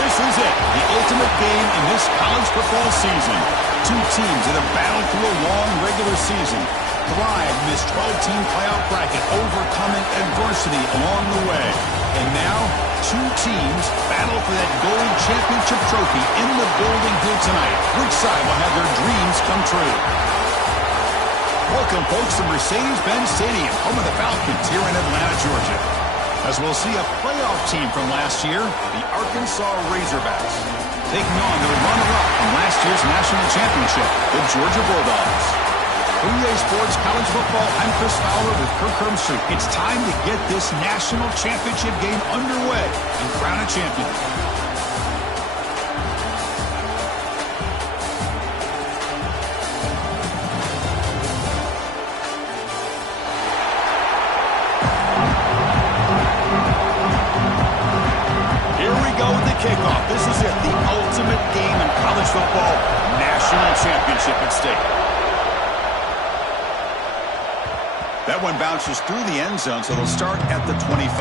This is it, the ultimate game in this college football season. Two teams that have battled through a long regular season, thrived in this 12-team playoff bracket, overcoming adversity along the way. And now, two teams battle for that gold championship trophy in the building here tonight. Which side will have their dreams come true? Welcome, folks, to Mercedes-Benz Stadium, home of the Falcons here in Atlanta, Georgia. As we'll see a playoff team from last year, the Arkansas Razorbacks, taking on their runner-up from last year's national championship, the Georgia Bulldogs. For EA Sports College Football, I'm Chris Fowler with Kirk Herbstreit. It's time to get this national championship game underway and crown a champion. Kickoff. This is it, the ultimate game in college football, national championship at stake. That one bounces through the end zone, so they'll start at the 25.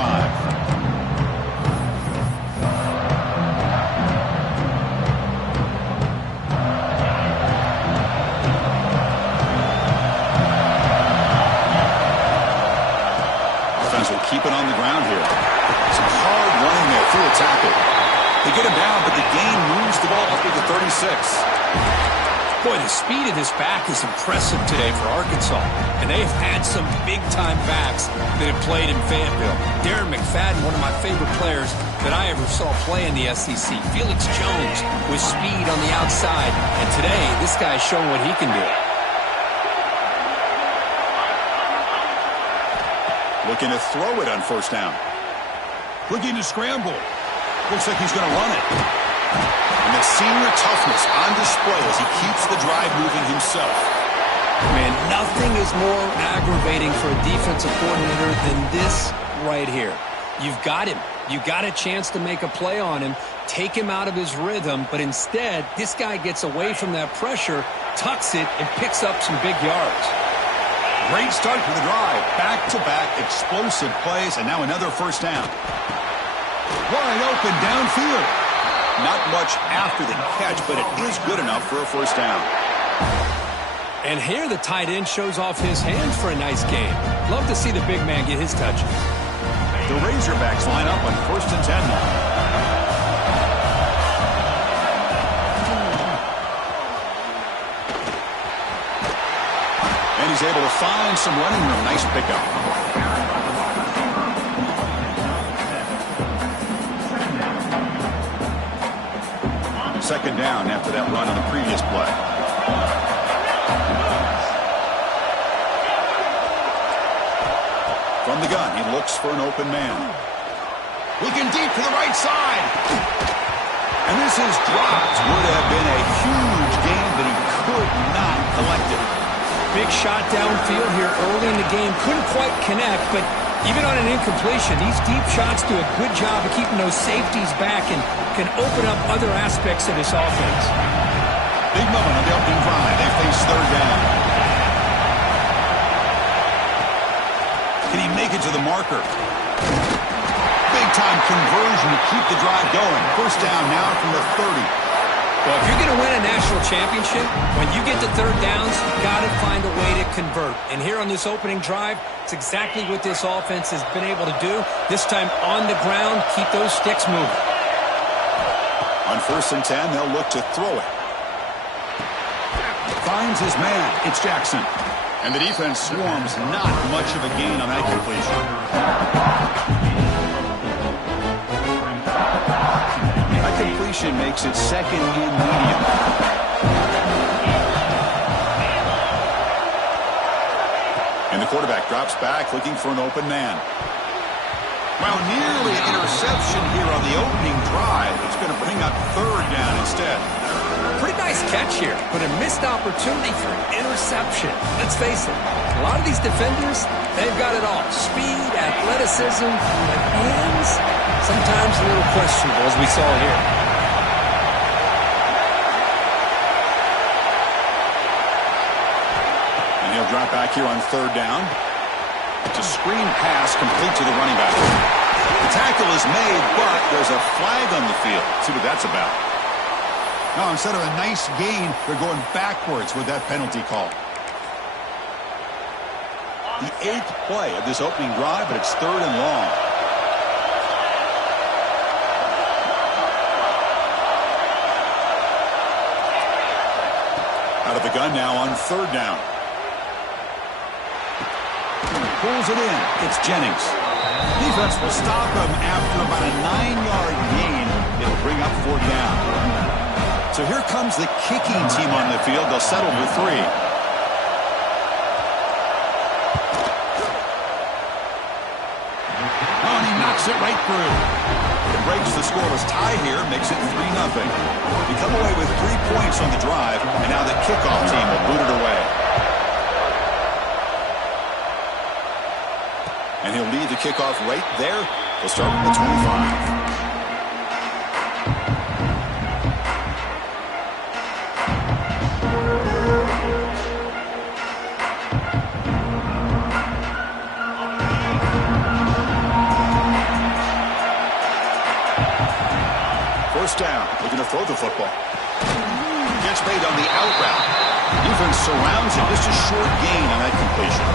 Offense will keep it on the ground here. Some hard running there through a tackle. They get him down, but the gain moves the ball up to the 36. Boy, the speed of this back is impressive today for Arkansas. And they've had some big-time backs that have played in Fayetteville. Darren McFadden, one of my favorite players that I ever saw play in the SEC. Felix Jones with speed on the outside. And today, this guy's showing what he can do. Looking to throw it on first down. Looking to scramble. Looks like he's going to run it. And the senior toughness on display as he keeps the drive moving himself. Man, nothing is more aggravating for a defensive coordinator than this right here. You've got him. You got a chance to make a play on him, take him out of his rhythm, but instead, this guy gets away from that pressure, tucks it, and picks up some big yards. Great start for the drive. Back-to-back explosive plays, and now another first down. Wide open downfield. Not much after the catch, but it is good enough for a first down. And here the tight end shows off his hands for a nice gain. Love to see the big man get his touches. The Razorbacks line up on 1st and 10 now. And he's able to find some running room. Nice pickup. Second down after that run on the previous play. From the gun, he looks for an open man. Looking deep to the right side. And this is dropped. Would have been a huge gain, but he could not collect it. Big shot downfield here early in the game. Couldn't quite connect, but even on an incompletion, these deep shots do a good job of keeping those safeties back and can open up other aspects of this offense. Big moment on the opening drive. They face third down. Can he make it to the marker? Big-time conversion to keep the drive going. First down now from the 30. Well, if you're going to win a national championship, when you get to third downs, you've got to find a way to convert. And here on this opening drive, it's exactly what this offense has been able to do. This time on the ground, keep those sticks moving. On 1st and 10, they'll look to throw it. Finds his man. It's Jackson. And the defense swarms. Not much of a gain on that completion. That completion makes it second and medium. And the quarterback drops back looking for an open man. Well, nearly an interception here on the opening drive. It's going to bring up third down instead. Pretty nice catch here, but a missed opportunity for an interception. Let's face it, a lot of these defenders, they've got it all. Speed, athleticism, but hands, sometimes a little questionable, as we saw here. And he'll drop back here on third down. It's a screen pass complete to the running back. The tackle is made, but there's a flag on the field. Let's see what that's about. Now, instead of a nice gain, they're going backwards with that penalty call. The 8th play of this opening drive, but it's 3rd and long. Out of the gun now on 3rd down. Pulls it in. It's Jennings. Defense will stop him after about a 9-yard gain. It'll bring up 4th down. So here comes the kicking team on the field. They'll settle for 3. Oh, and he knocks it right through. It breaks the scoreless tie here, makes it 3-0. They come away with 3 points on the drive, and now the kickoff team will boot it away. And he'll lead the kickoff right there. He'll start at the 25. Down, looking to throw the football. Gets made on the out route. Defense surrounds him. Just a short gain on that completion.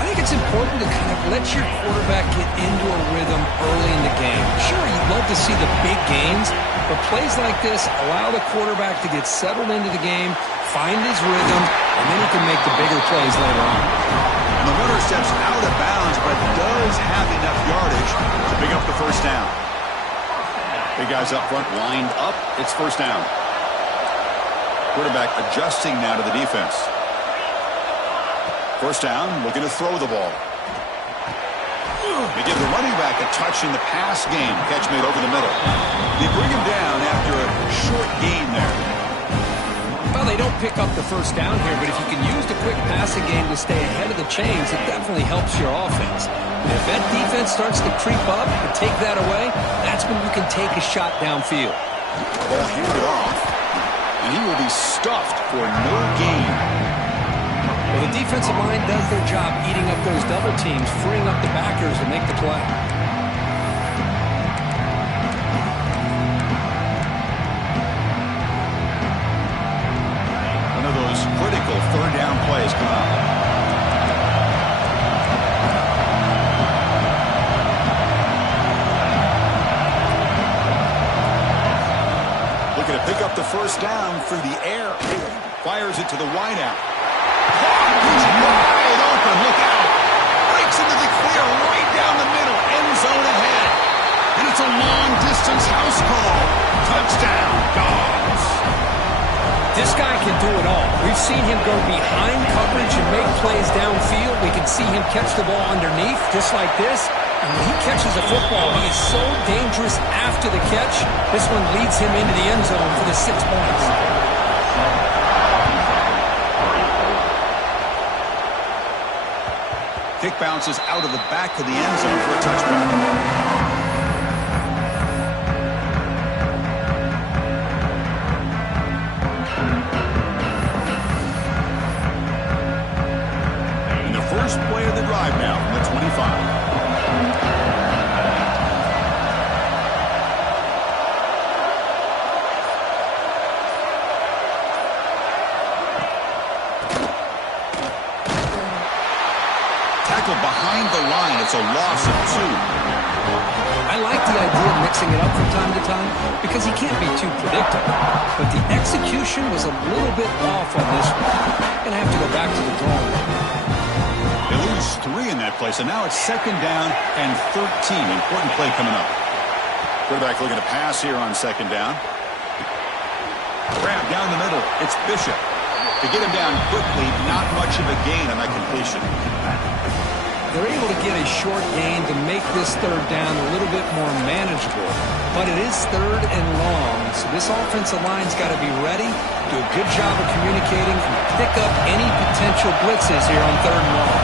I think it's important to kind of let your quarterback get into a rhythm early in the game. Sure, you'd love to see the big gains, but plays like this allow the quarterback to get settled into the game, find his rhythm, and then he can make the bigger plays later on. And the runner steps out of bounds, but does have enough yardage to pick up the 1st down. Big guys up front lined up. It's 1st down. Quarterback adjusting now to the defense. 1st down, looking to throw the ball. They give the running back a touch in the pass game. Catch made over the middle. They bring him down after a short gain there. Well, they don't pick up the 1st down here, but if you can use the quick passing game to stay ahead of the chains, it definitely helps your offense. And if that defense starts to creep up and take that away, that's when you can take a shot downfield. Ball handed off, and he will be stuffed for no gain. Well, the defensive line does their job eating up those double teams, freeing up the backers to make the play. One of those critical 3rd down plays come out. Looking to pick up the 1st down through the air. Fires it to the wideout. He's wide open. Look out. Breaks into the clear right down the middle. End zone ahead. And it's a long-distance house call. Touchdown, Dawgs. This guy can do it all. We've seen him go behind coverage and make plays downfield. We can see him catch the ball underneath, just like this. And when he catches a football, he is so dangerous after the catch. This one leads him into the end zone for the 6 points. Kick bounces out of the back of the end zone for a touchback. First play of the drive now from the 25. Tackle behind the line. It's a loss of 2. I like the idea of mixing it up from time to time because he can't be too predictable. But the execution was a little bit off on this one. Going to have to go back to the drawing board. They lose 3 in that play, so now it's 2nd down and 13. Important play coming up. Quarterback looking to pass here on 2nd down. Grab down the middle. It's Bishop. To get him down quickly, not much of a gain on that completion. They're able to get a short gain to make this 3rd down a little bit more manageable. But it is 3rd and long, so this offensive line's got to be ready, do a good job of communicating, and pick up any potential blitzes here on 3rd and long.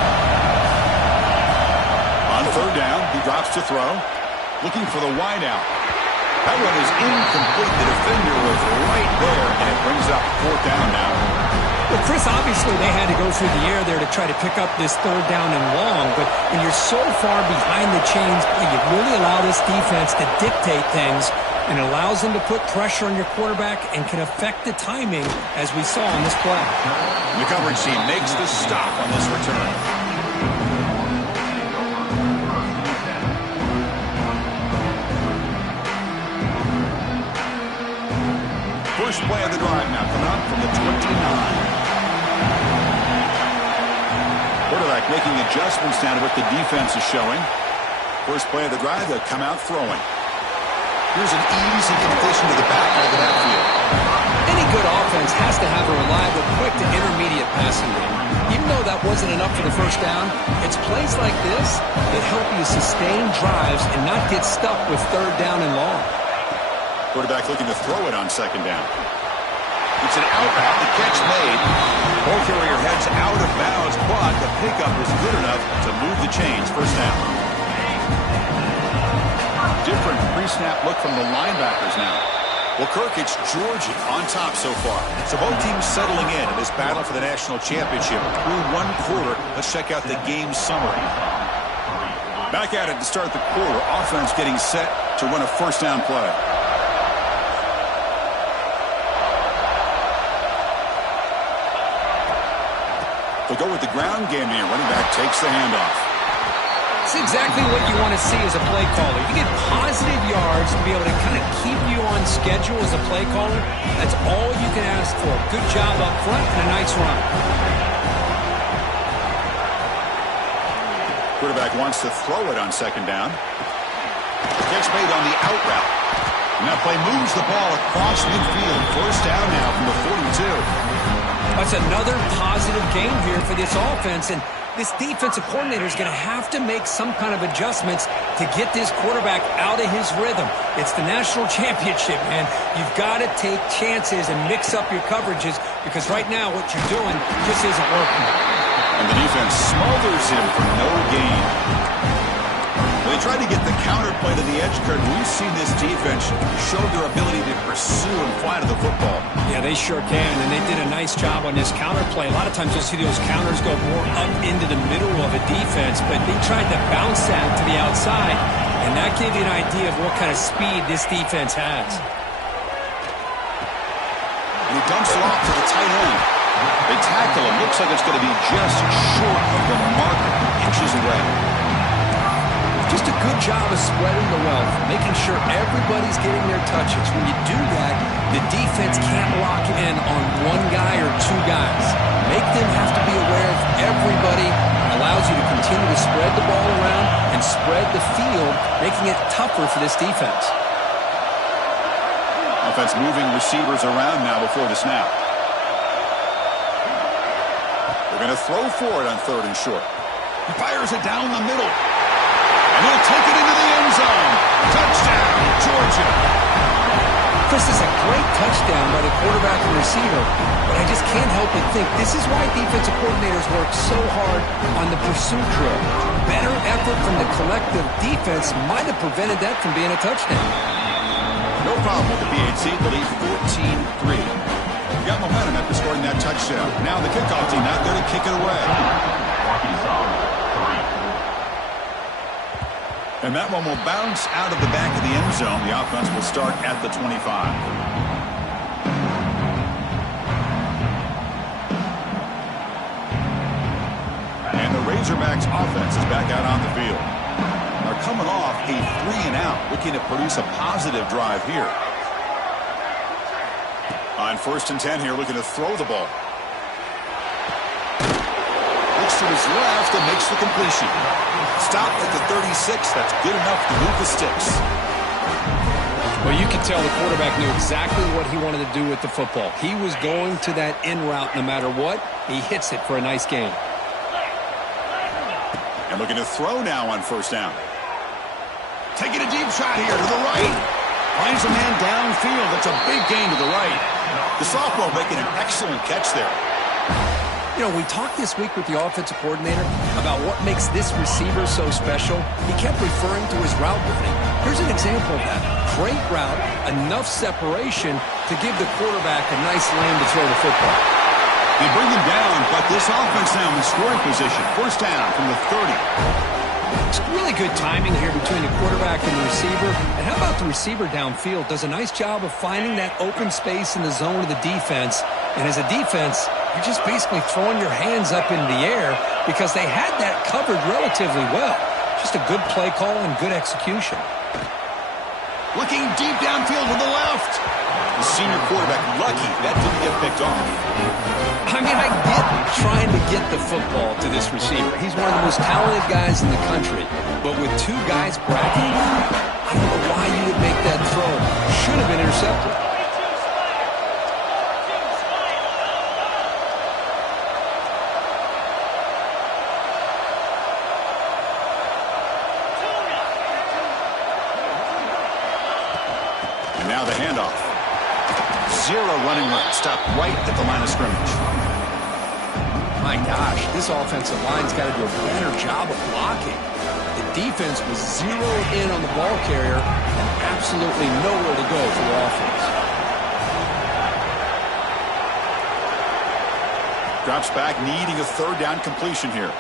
On 3rd down, he drops to throw, looking for the wideout. That one is incomplete. The defender was right there, and it brings up 4th down now. Well, Chris, obviously they had to go through the air there to try to pick up this third down and long, but when you're so far behind the chains, you really allow this defense to dictate things, and it allows them to put pressure on your quarterback and can affect the timing, as we saw on this play. The coverage team makes the stop on this return. First play of the drive now coming up from the 29. Quarterback making adjustments down to what the defense is showing. First play of the drive, they'll come out throwing. Here's an easy completion to the back end of the backfield. Any good offense has to have a reliable, quick to intermediate passing game. Even though that wasn't enough for the first down, it's plays like this that help you sustain drives and not get stuck with third down and long. Quarterback looking to throw it on second down. It's an out route. The catch made. Ball carrier heads out of bounds, but the pickup was good enough to move the chains. First down. Different pre-snap look from the linebackers now. Well, Kirk, it's Georgia on top so far. So both teams settling in this battle for the national championship. Through one quarter, let's check out the game summary. Back at it to start the quarter. Offense getting set to run a first down play. They go with the ground game here. Running back takes the handoff. It's exactly what you want to see as a play caller. You get positive yards to be able to kind of keep you on schedule as a play caller. That's all you can ask for. Good job up front and a nice run. Quarterback wants to throw it on second down. Catch made on the out route. And that play moves the ball across midfield. First down now from the 42. That's another positive game here for this offense, and this defensive coordinator is going to have to make some kind of adjustments to get this quarterback out of his rhythm. It's the national championship, man. You've got to take chances and mix up your coverages because right now what you're doing just isn't working. And the defense smothers him for no gain. They tried to get the counterplay to the edge, Kurt. We've seen this defense show their ability to pursue and fly to the football. Yeah, they sure can, and they did a nice job on this counterplay. A lot of times you'll see those counters go more up into the middle of a defense, but they tried to bounce that to the outside, and that gave you an idea of what kind of speed this defense has. And he dumps it off to the tight end. They tackle him. Looks like it's going to be just short of the mark, inches away. Just a good job of spreading the wealth, making sure everybody's getting their touches. When you do that, the defense can't lock in on one guy or two guys. Make them have to be aware of everybody. Allows you to continue to spread the ball around and spread the field, making it tougher for this defense. Offense moving receivers around now before the snap. They're going to throw for it on third and short. He fires it down the middle. And he'll take it into the end zone. Touchdown, Georgia. This is a great touchdown by the quarterback and receiver, but I just can't help but think this is why defensive coordinators work so hard on the pursuit drill. Better effort from the collective defense might have prevented that from being a touchdown. No problem with the BHC. They lead 14-3. Got momentum after scoring that touchdown. Now the kickoff team out there to kick it away. And that one will bounce out of the back of the end zone. The offense will start at the 25. And the Razorbacks offense is back out on the field. They're coming off a 3-and-out, looking to produce a positive drive here. On 1st and 10 here, looking to throw the ball. Looks to his left and makes the completion. Stopped at the 36. That's good enough to move the sticks. Well, you can tell the quarterback knew exactly what he wanted to do with the football. He was going to that in route no matter what. He hits it for a nice gain. And looking to throw now on 1st down. Taking a deep shot here to the right. Finds a man downfield. That's a big gain to the right. The sophomore making an excellent catch there. You know, we talked this week with the offensive coordinator about what makes this receiver so special. He kept referring to his route running. Here's an example of that. Great route, enough separation to give the quarterback a nice lane to throw the football. They bring him down, but this offense now in scoring position. First down from the 30. It's really good timing here between the quarterback and the receiver. And how about the receiver downfield? Does a nice job of finding that open space in the zone of the defense. And as a defense, you're just basically throwing your hands up in the air because they had that covered relatively well. Just a good play call and good execution. Looking deep downfield to the left. The senior quarterback lucky that didn't get picked off. I mean, I get trying to get the football to this receiver. He's one of the most talented guys in the country. But with two guys bracketing him, I don't know why you would make that throw. Should have been intercepted. And now the handoff. Zero running room. Stop right at the line of scrimmage. My gosh, this offensive line's got to do a better job of blocking. The defense was zeroed in on the ball carrier and absolutely nowhere to go for the offense. Drops back, needing a third down completion here.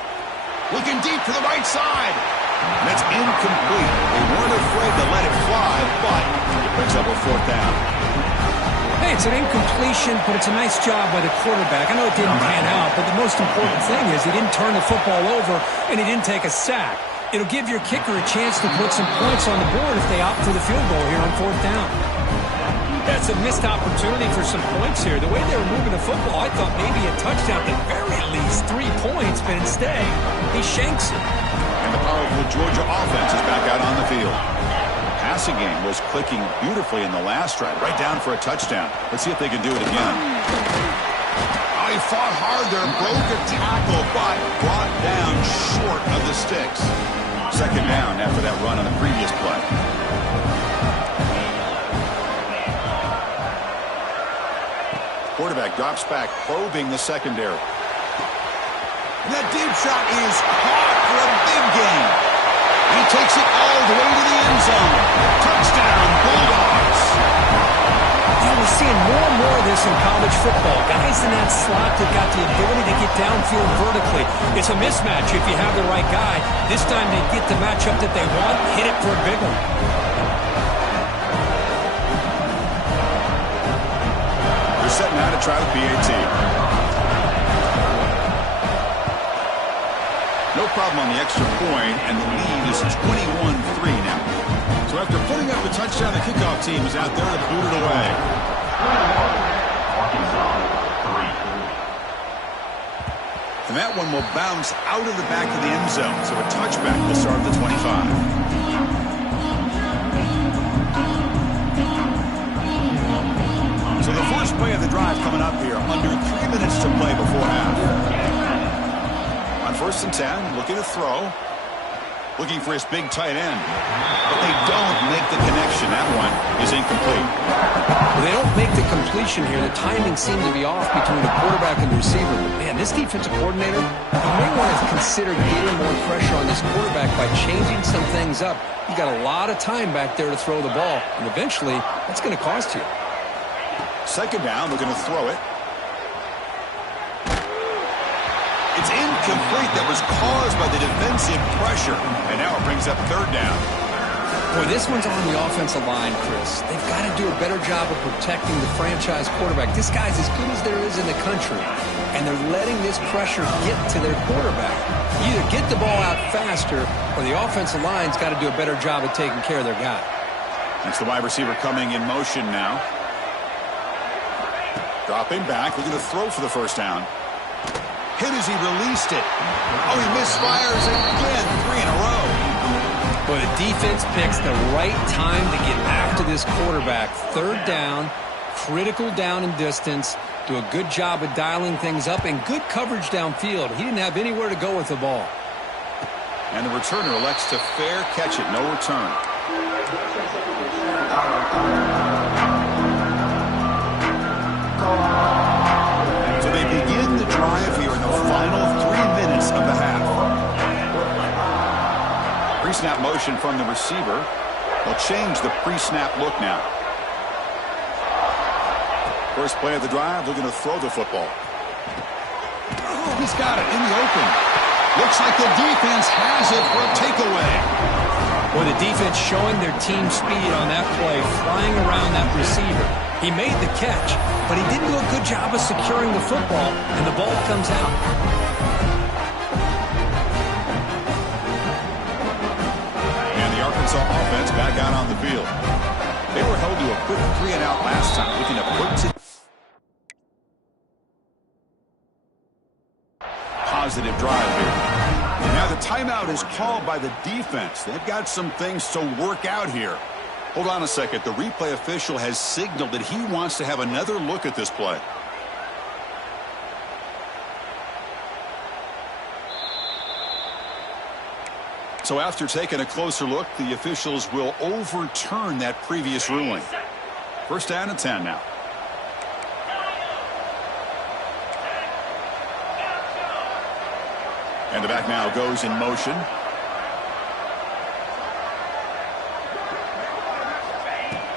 Looking deep to the right side. And that's incomplete. They weren't afraid to let it fly, but it brings up a fourth down. Hey, it's an incompletion, but it's a nice job by the quarterback. I know it didn't pan out, but the most important thing is he didn't turn the football over and he didn't take a sack. It'll give your kicker a chance to put some points on the board if they opt for the field goal here on fourth down. That's a missed opportunity for some points here. The way they were moving the football, I thought maybe a touchdown, at very least 3 points, but instead, he shanks it. And the powerful Georgia offense is back out on the field. Passing game was clicking beautifully in the last drive, right down for a touchdown. Let's see if they can do it again. Oh, he fought hard there, broke a tackle, but brought down short of the sticks. Second down after that run on the previous play. Quarterback drops back, probing the secondary. And that deep shot is caught for a big gain. He takes it all the way to the end zone. Touchdown, Bulldogs. Yeah, we're seeing more and more of this in college football. Guys in that slot that got the ability to get downfield vertically. It's a mismatch if you have the right guy. This time they get the matchup that they want, hit it for a big one. They're setting out to try the PAT. No problem on the extra point, and the lead is 21-3 now. So after putting up the touchdown, the kickoff team is out there to boot it away. And that one will bounce out of the back of the end zone, so a touchback will start at the 25. So the first play of the drive coming up here, under 3 minutes to play before half. On 1st and 10, looking to throw. Looking for his big tight end. But they don't make the connection. That one is incomplete. Well, they don't make the completion here. The timing seemed to be off between the quarterback and the receiver. But man, this defensive coordinator, you may want to consider getting more pressure on this quarterback by changing some things up. You got a lot of time back there to throw the ball. And eventually, that's going to cost you. Second down, they're going to throw it. It's incomplete. That was caused by the defensive pressure. And now it brings up third down. Boy, this one's on the offensive line, Chris. They've got to do a better job of protecting the franchise quarterback. This guy's as good as there is in the country. And they're letting this pressure get to their quarterback. Either get the ball out faster, or the offensive line's got to do a better job of taking care of their guy. That's the wide receiver coming in motion now. Dropping back, looking to throw for the first down. Hit as he released it. Oh, he misfires again, 3 in a row. But the defense picks the right time to get after this quarterback. Third down, critical down and distance. Do a good job of dialing things up and good coverage downfield. He didn't have anywhere to go with the ball. And the returner elects to fair catch it, no return. So they begin the drive here in the final 3 minutes of the half. Pre-snap motion from the receiver. They'll change the pre-snap look now. First play of the drive, looking to throw the football. He's got it in the open. Looks like the defense has it for a takeaway. Well, the defense showing their team speed on that play, flying around that receiver. He made the catch, but he didn't do a good job of securing the football, and the ball comes out. And the Arkansas offense back out on the field. They were held to a quick 3-and-out last time, looking to put it. Positive drive here. And now the timeout is called by the defense. They've got some things to work out here. Hold on a second. The replay official has signaled that he wants to have another look at this play. So after taking a closer look, the officials will overturn that previous ruling. First down and 10 now. And the back now goes in motion.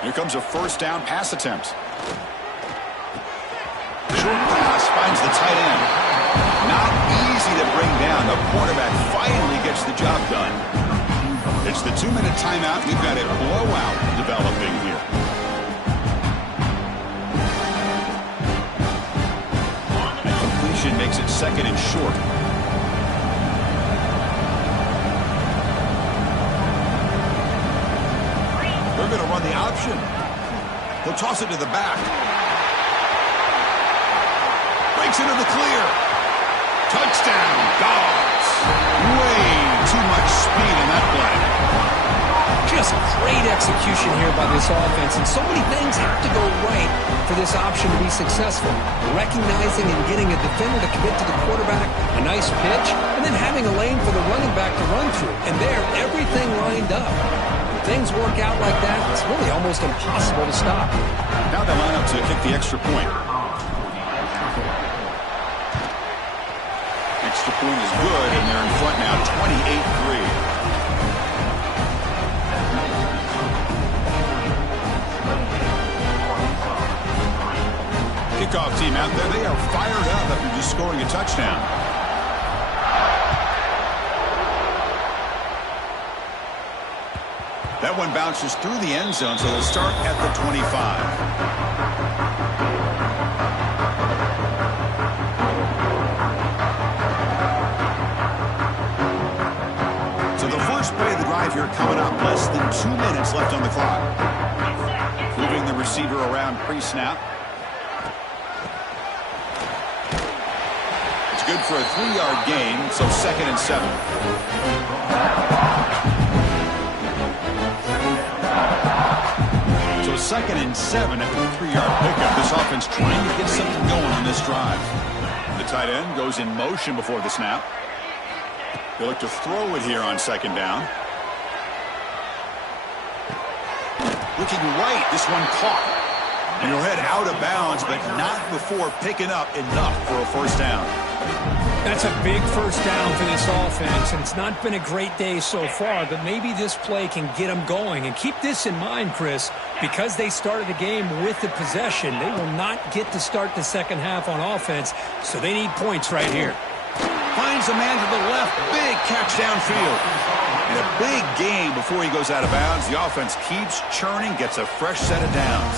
Here comes a first down pass attempt. Short pass finds the tight end. Not easy to bring down. The quarterback finally gets the job done. It's the 2-minute timeout. We've got a blowout developing here. And completion makes it second and short. They're going to run the option. He'll toss it to the back. Breaks into the clear. Touchdown, Dawgs. Way too much speed in that play. Just great execution here by this offense, and so many things have to go right for this option to be successful. Recognizing and getting a defender to commit to the quarterback, a nice pitch, and then having a lane for the running back to run through. And there, everything lined up. Things work out like that, it's really almost impossible to stop. Now they line up to kick the extra point. Extra point is good, and they're in front now, 28-3. Kickoff team out there, they are fired up after just scoring a touchdown. That one bounces through the end zone, so they'll start at the 25. So the first play of the drive here coming up. Less than 2 minutes left on the clock. Moving the receiver around pre-snap. It's good for a 3-yard gain, so second and 7. So second and 7 after the 3-yard pickup. This offense trying to get something going on this drive. The tight end goes in motion before the snap. They look to throw it here on second down. Looking right, this one caught. And he'll head out of bounds, but not before picking up enough for a first down. That's a big first down for this offense, and it's not been a great day so far, but maybe this play can get them going. And keep this in mind, Chris, because they started the game with the possession, they will not get to start the second half on offense, so they need points right here. Finds a man to the left, big catch downfield. And a big gain before he goes out of bounds. The offense keeps churning, gets a fresh set of downs.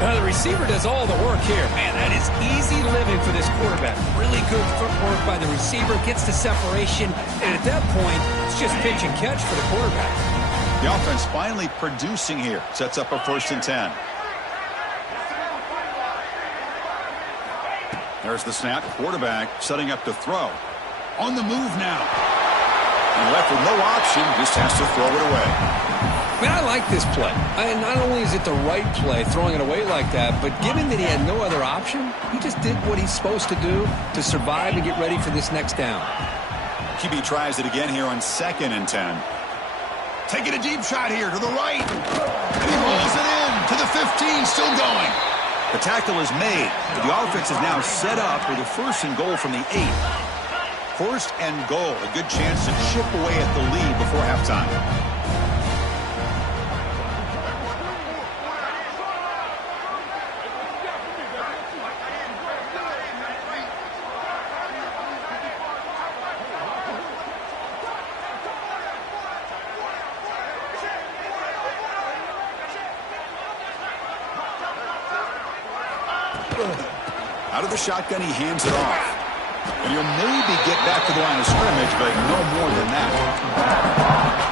The receiver does all the work here. Man, that is easy living for this quarterback. Really good footwork by the receiver, gets the separation, and at that point, it's just pitch and catch for the quarterback. The offense finally producing here. Sets up a first and 10. There's the snap. Quarterback setting up to throw. On the move now. And left with no option, just has to throw it away. I mean, I like this play. Not only is it the right play, throwing it away like that, but given that he had no other option, he just did what he's supposed to do to survive and get ready for this next down. QB tries it again here on second and 10. Taking a deep shot here to the right. And he rolls it in to the 15, still going. The tackle is made, but the offense is now set up with a first and goal from the 8. First and goal, a good chance to chip away at the lead before halftime. Out of the shotgun, he hands it off. And he'll maybe get back to the line of scrimmage, but no more than that.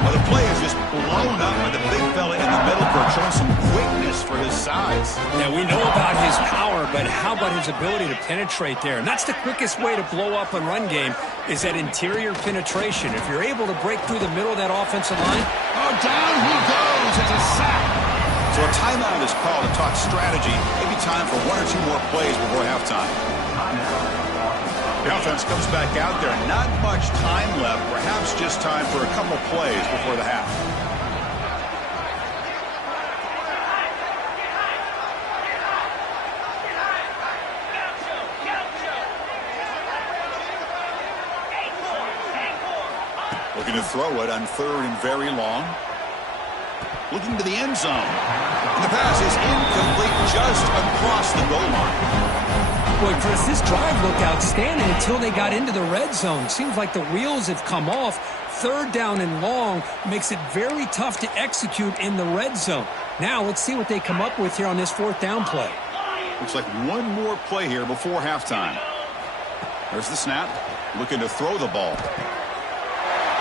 Well, the play is just blown up by the big fella in the middle for showing some quickness for his size. Yeah, we know about his power, but how about his ability to penetrate there? And that's the quickest way to blow up a run game, is that interior penetration. If you're able to break through the middle of that offensive line. Oh, down he goes. It's a sack. So a timeout is called to talk strategy. Maybe time for one or two more plays before halftime. The offense comes back out there. Not much time left. Perhaps just time for a couple plays before the half. Looking to throw it on third and very long. Looking to the end zone. And the pass is incomplete just across the goal line. Boy, Chris, this drive looked outstanding until they got into the red zone. Seems like the wheels have come off. Third down and long makes it very tough to execute in the red zone. Now let's see what they come up with here on this fourth down play. Looks like one more play here before halftime. There's the snap. Looking to throw the ball.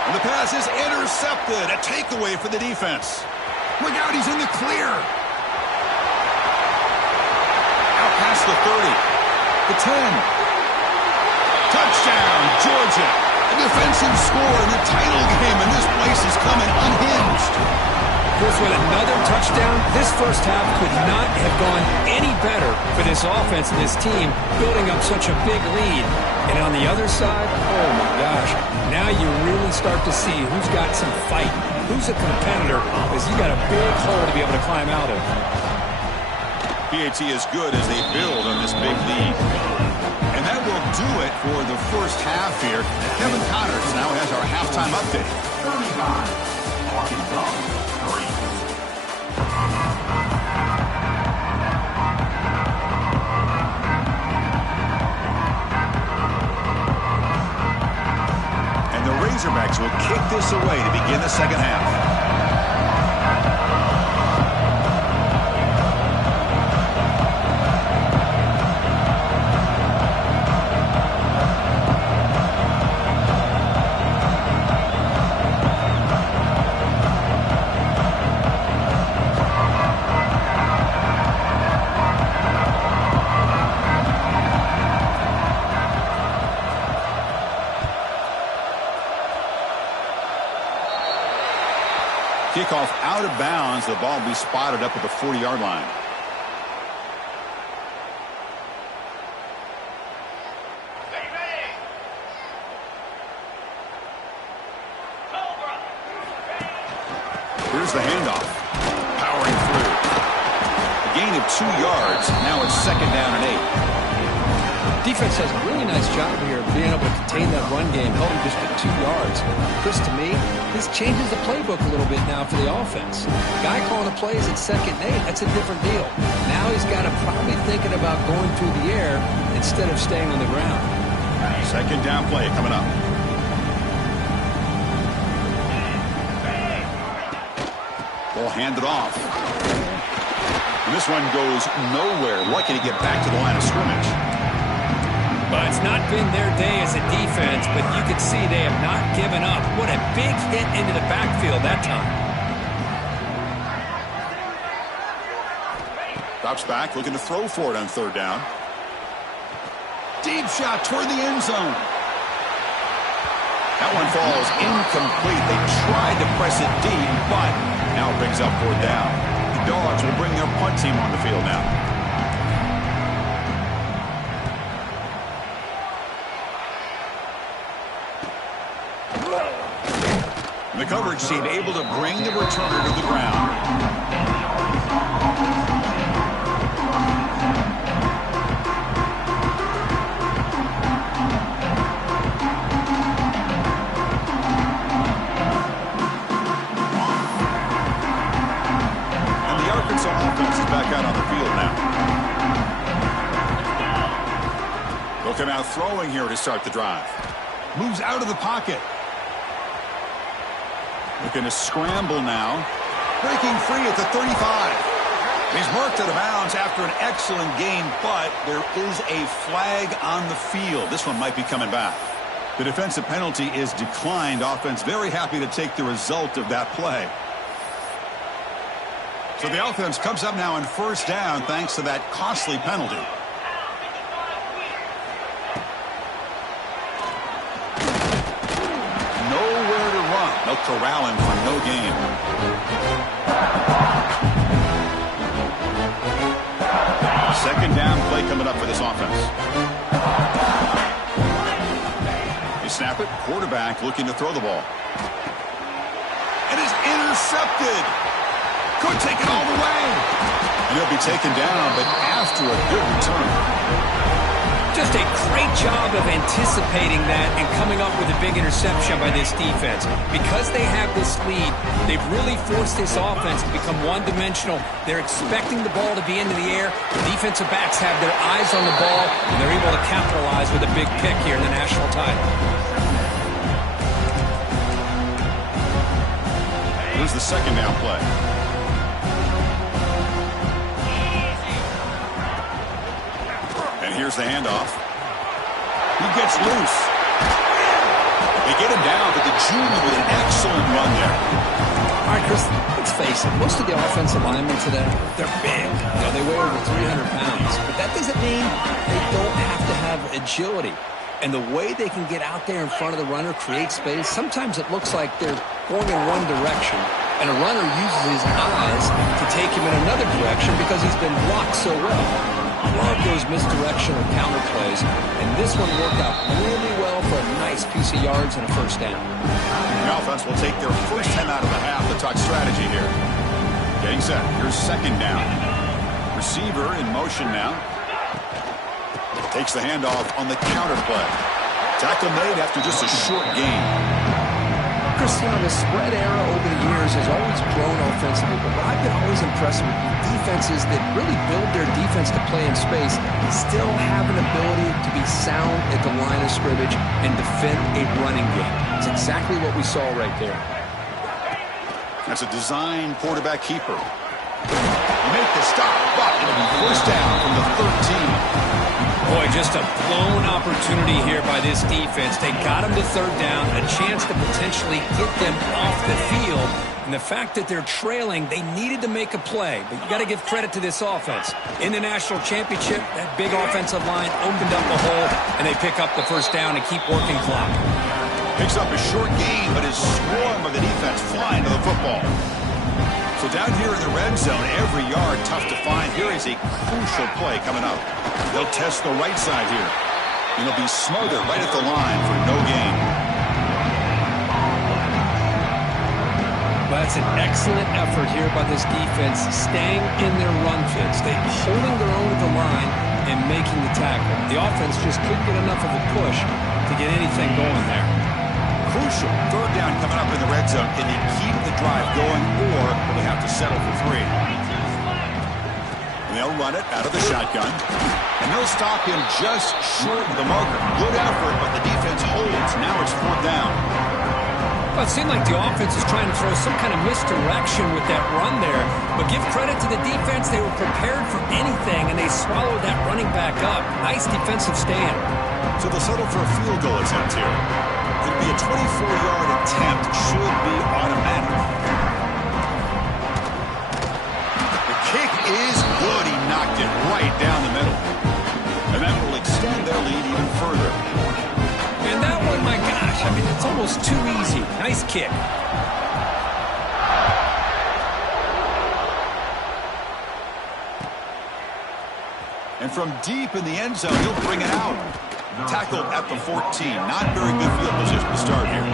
And the pass is intercepted. A takeaway for the defense. Look out, he's in the clear. Out past the 30. The 10. Touchdown, Georgia. A defensive score in the title game, and this place is coming unhinged. Chris, with another touchdown, this first half could not have gone any better for this offense and this team, building up such a big lead. And on the other side, oh my gosh, now you really start to see who's got some fight, who's a competitor, because you got a big hole to be able to climb out of. PAT is good as they build on this big lead. And that will do it for the first half here. Kevin Connors now has our halftime update. 35, Arkansas, 3. And the Razorbacks will kick this away to begin the second half. Kickoff out of bounds. The ball will be spotted up at the 40-yard line. Here's the handoff. Powering through. A gain of 2 yards. Now it's second down and 8. Defense does a really nice job here of being able to contain that run game, held him just for 2 yards. Chris, to me, this changes the playbook a little bit now for the offense. Guy calling the plays at second and 8, that's a different deal. Now he's got to probably thinking about going through the air instead of staying on the ground. Second down play coming up. Ball handed off. And this one goes nowhere. Lucky to get back to the line of scrimmage. But it's not been their day as a defense, but you can see they have not given up. What a big hit into the backfield that time. Drops back, looking to throw for it on third down. Deep shot toward the end zone. That one falls incomplete. They tried to press it deep, but now it brings up fourth down. The Dawgs will bring their punt team on the field now. The coverage team able to bring the returner to the ground. And the Arkansas offense is back out on the field now. They'll come out throwing here to start the drive. Moves out of the pocket. Looking to scramble now. Breaking free at the 35. He's marked out of bounds after an excellent gain, but there is a flag on the field. This one might be coming back. The defensive penalty is declined. Offense very happy to take the result of that play. So the offense comes up now on first down thanks to that costly penalty. Nowhere to run. They'll corral him for no gain. Second down play coming up for this offense. They snap it. Quarterback looking to throw the ball. And is intercepted. Could take it all the way. And he'll be taken down, but after a good return. Just a great job of anticipating that and coming up with a big interception by this defense. Because they have this lead, they've really forced this offense to become one-dimensional. They're expecting the ball to be into the air. The defensive backs have their eyes on the ball, and they're able to capitalize with a big pick here in the national title. Here's the second down play. And here's the handoff. He gets loose. They get him down, but the junior with an excellent run there. All right, Chris, let's face it. Most of the offensive linemen today, they're big. You know, they weigh over 300 pounds. But that doesn't mean they don't have to have agility. And the way they can get out there in front of the runner, create space, sometimes it looks like they're going in one direction, and a runner uses his eyes to take him in another direction because he's been blocked so well. Love those misdirection or counter plays, and this one worked out really well for a nice piece of yards and a first down. The offense will take their first 10 out of the half to talk strategy here. Getting set. Here's second down. Receiver in motion now. Takes the handoff on the counter play. Tackle made after just a short gain. Cristiano, the spread era over the years has always grown offensively, but what I've been always impressed with defenses that really build their defense to play in space still have an ability to be sound at the line of scrimmage and defend a running game. It's exactly what we saw right there. That's a design quarterback keeper. They make the stop, but it'll be first down from the 13. Boy, just a blown opportunity here by this defense. They got him to third down, a chance to potentially get them off the field. And the fact that they're trailing, they needed to make a play. But you got to give credit to this offense. In the national championship, that big offensive line opened up the hole, and they pick up the first down and keep working clock. Picks up a short gain, but is swarmed by the defense flying to the football. So down here in the red zone, every yard tough to find. Here is a crucial play coming up. They'll test the right side here. And it'll be smothered right at the line for no gain. Well, that's an excellent effort here by this defense, staying in their run fits. They're holding their own at the line and making the tackle. The offense just couldn't get enough of a push to get anything going there. Crucial. Third down coming up in the red zone. Can you keep the drive going, or will they have to settle for 3? And they'll run it out of the shotgun. And they'll stop him just short of the marker. Good effort, but the defense holds. Now it's fourth down. Well, it seemed like the offense is trying to throw some kind of misdirection with that run there. But give credit to the defense. They were prepared for anything, and they swallowed that running back up. Nice defensive stand. So they'll settle for a field goal attempt here. It'll be a 24-yard attempt. Should be automatic. The kick is good. He knocked it right down the middle. And that will extend their lead even further. And that one, my gosh, I mean, it's almost too easy. Nice kick. And from deep in the end zone, he'll bring it out. Tackled at the 14. Not very good field position to start here.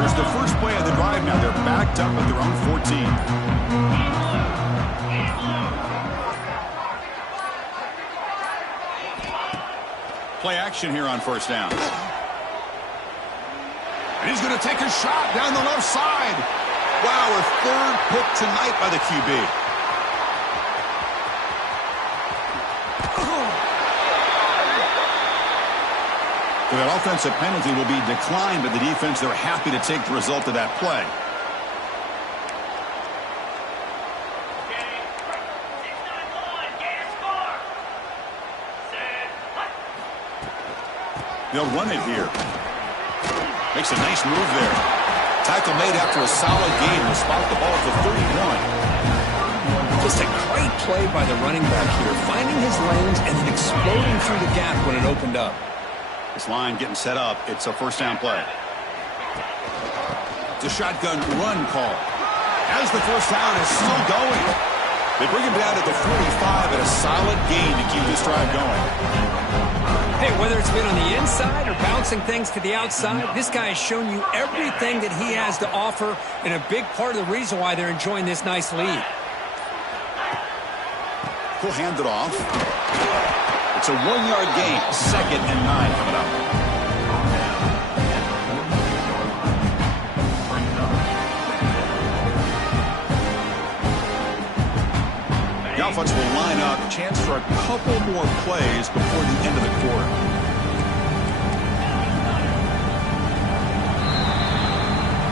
Here's the first play of the drive now. They're backed up at their own 14. Play action here on first down. And he's going to take a shot down the left side. Wow, a third pick tonight by the QB. So that offensive penalty will be declined, but the defense, they're happy to take the result of that play. They'll run it here. Makes a nice move there. Tackle made after a solid game to spot the ball at the 31. Just a great play by the running back here, finding his lanes and then exploding through the gap when it opened up. This line getting set up. It's a first down play. It's a shotgun run call. As the first down is still going. They bring him down at the 45 at a solid gain to keep this drive going. Hey, whether it's been on the inside or bouncing things to the outside, this guy has shown you everything that he has to offer and a big part of the reason why they're enjoying this nice lead. He'll hand it off. It's a 1-yard gain. 2nd and 9 coming up. The offense will line up. Chance for a couple more plays before the end of the quarter.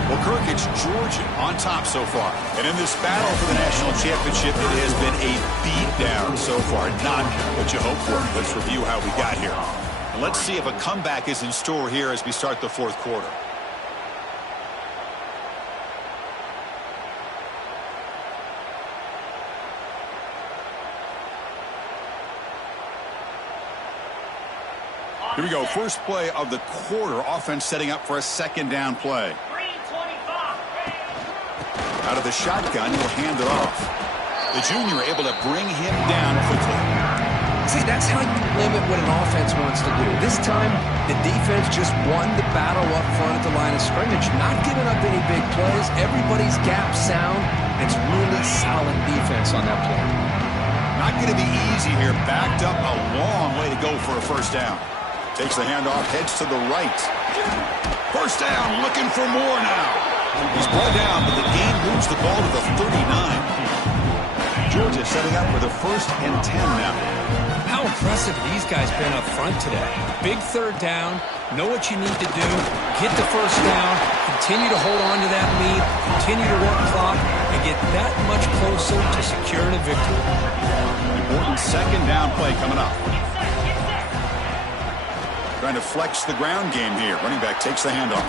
Well, Kirk, it's Georgia on top so far. And in this battle for the national championship, it has been a beatdown so far. Not what you hope for. Let's review how we got here. And let's see if a comeback is in store here as we start the fourth quarter. Here we go. First play of the quarter. Offense setting up for a 2nd down play. Out of the shotgun, he'll hand it off. The junior able to bring him down quickly. See, that's how you limit what an offense wants to do. This time, the defense just won the battle up front at the line of scrimmage. Not giving up any big plays. Everybody's gap sound. It's really solid defense on that play. Not going to be easy here. Backed up a long way to go for a first down. Takes the handoff, heads to the right. First down, looking for more now. He's brought down, but the game moves the ball to the 39. Georgia setting up for the 1st and 10 now. How impressive these guys been up front today. Big 3rd down, know what you need to do, get the first down, continue to hold on to that lead, continue to work clock, and get that much closer to securing a victory. Important 2nd down play coming up. Trying to flex the ground game here. Running back takes the handoff.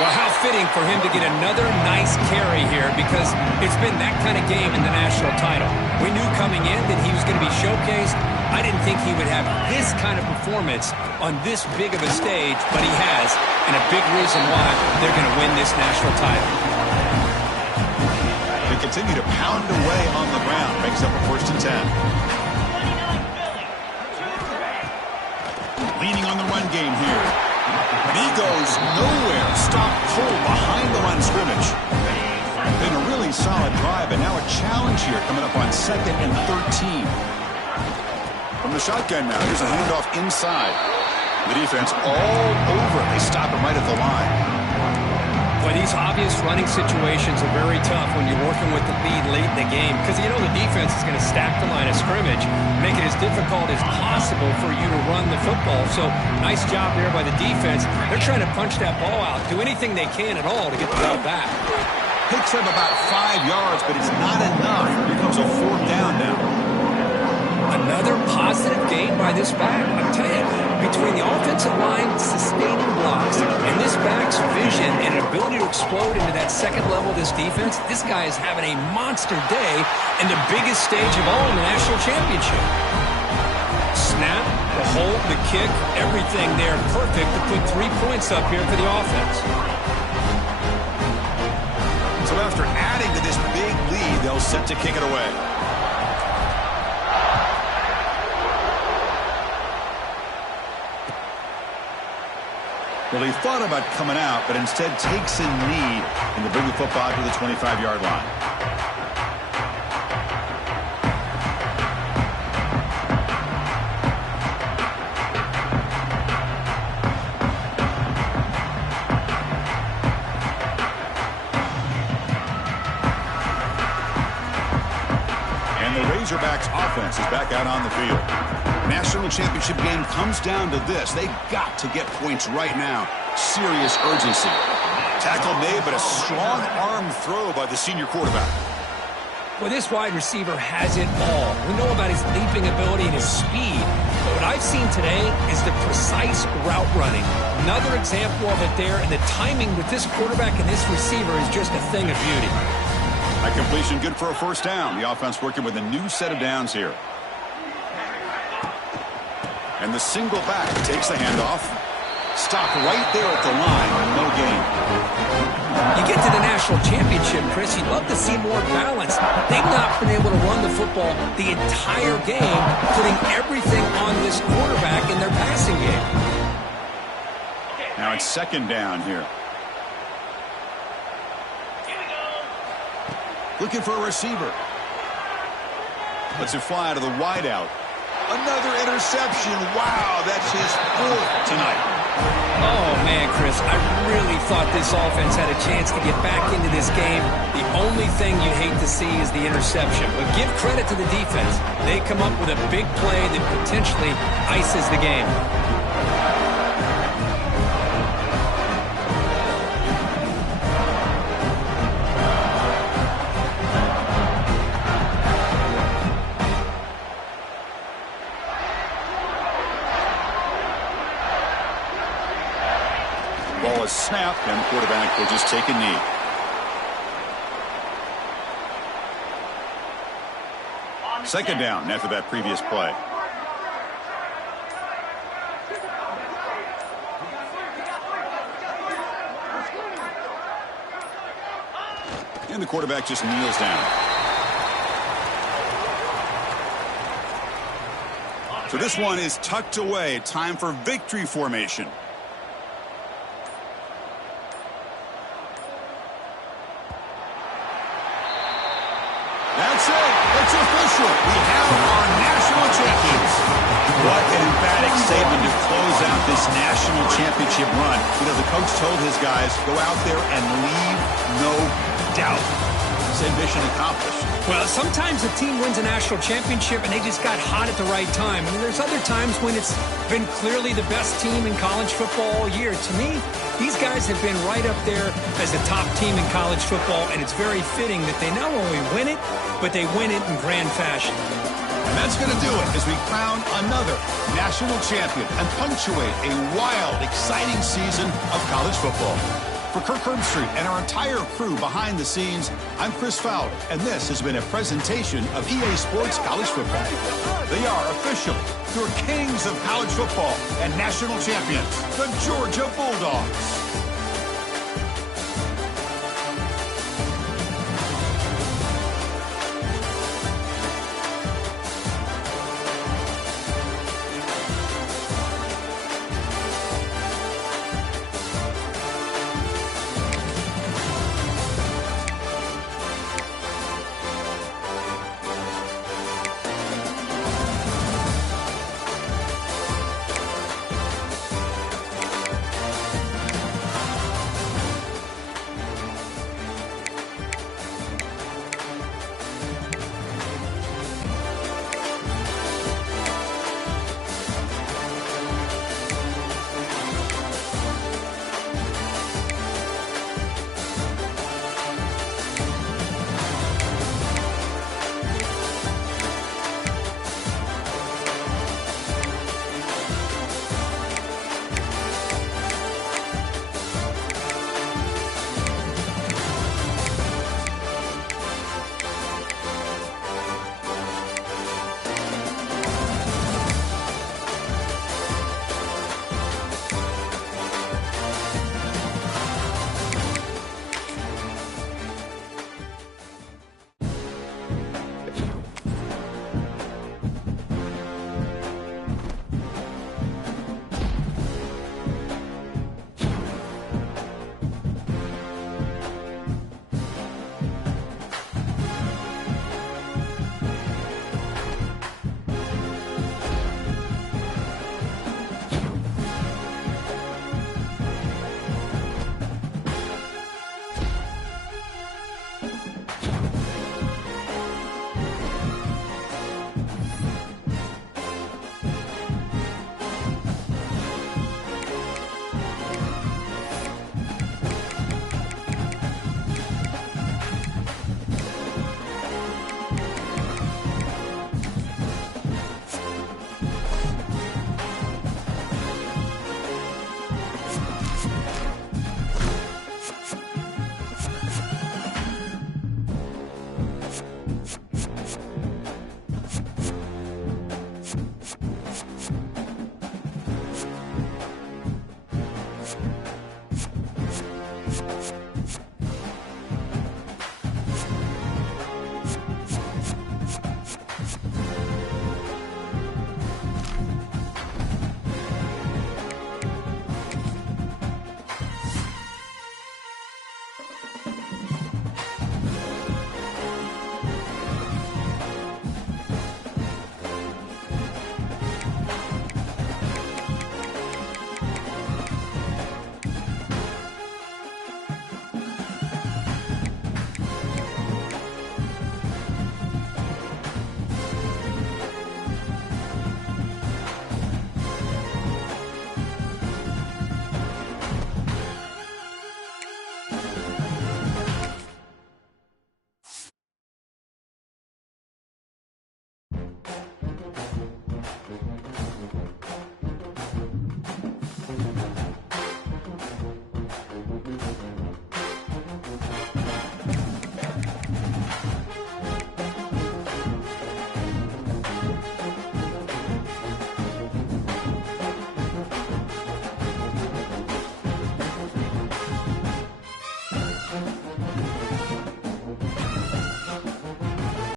Well, how fitting for him to get another nice carry here because it's been that kind of game in the national title. We knew coming in that he was going to be showcased. I didn't think he would have this kind of performance on this big of a stage, but he has, and a big reason why they're going to win this national title. They continue to pound away on the ground. Makes up a 1st and 10. Leaning on the run game here. And he goes nowhere. Stop cold behind the line of scrimmage. Been a really solid drive, and now a challenge here coming up on 2nd and 13. From the shotgun now, here's a handoff inside. The defense all over. They stop him right at the line. But these obvious running situations are very tough when you're working with the lead late in the game because you know the defense is going to stack the line of scrimmage, make it as difficult as possible for you to run the football. So nice job there by the defense. They're trying to punch that ball out, do anything they can at all to get the ball back. Picks him about 5 yards, but it's not enough. Here comes a 4th down now. Another positive gain by this back. I'm telling you, between the offensive line sustaining blocks and this back's vision and ability to explode into that 2nd level of this defense, this guy is having a monster day in the biggest stage of all in the national championship. Snap, the hold, the kick, everything there perfect to put 3 points up here for the offense. So after adding to this big lead, they'll set to kick it away. Well, he thought about coming out, but instead takes a knee and to bring the football to the 25-yard line. And the Razorbacks offense is back out on the field. National championship game comes down to this. They've got to get points right now. Serious urgency. Tackle made, but a strong arm throw by the senior quarterback. Well, this wide receiver has it all. We know about his leaping ability and his speed, but what I've seen today is the precise route running. Another example of it there, and the timing with this quarterback and this receiver is just a thing of beauty. A completion good for a first down. The offense working with a new set of downs here. And the single back takes the handoff. Stop right there at the line. No gain. You get to the national championship, Chris, you'd love to see more balance. They've not been able to run the football the entire game, putting everything on this quarterback in their passing game. Now it's second down here. Looking for a receiver. Lets it fly out of the wideout. Another interception. Wow, that's his fourth tonight. Oh, man, Chris, I really thought this offense had a chance to get back into this game. The only thing you'd hate to see is the interception. But give credit to the defense. They come up with a big play that potentially ices the game. Ball is snapped, and the quarterback will just take a knee. Second down after that previous play. And the quarterback just kneels down. So this one is tucked away. Time for victory formation. That's it. It's official. We have our national champions. What an emphatic statement to close out this national championship run. You know, the coach told his guys, go out there and leave no doubt. Said mission accomplished. Well, sometimes a team wins a national championship and they just got hot at the right time. I mean, there's other times when it's been clearly the best team in college football all year. To me, these guys have been right up there as the top team in college football, and it's very fitting that they not only win it, but they win it in grand fashion. And that's going to do it as we crown another national champion and punctuate a wild, exciting season of college football. For Kirk Herbstreit and our entire crew behind the scenes, I'm Chris Fowler, and this has been a presentation of EA Sports College Football. They are officially your kings of college football and national champions, the Georgia Bulldogs.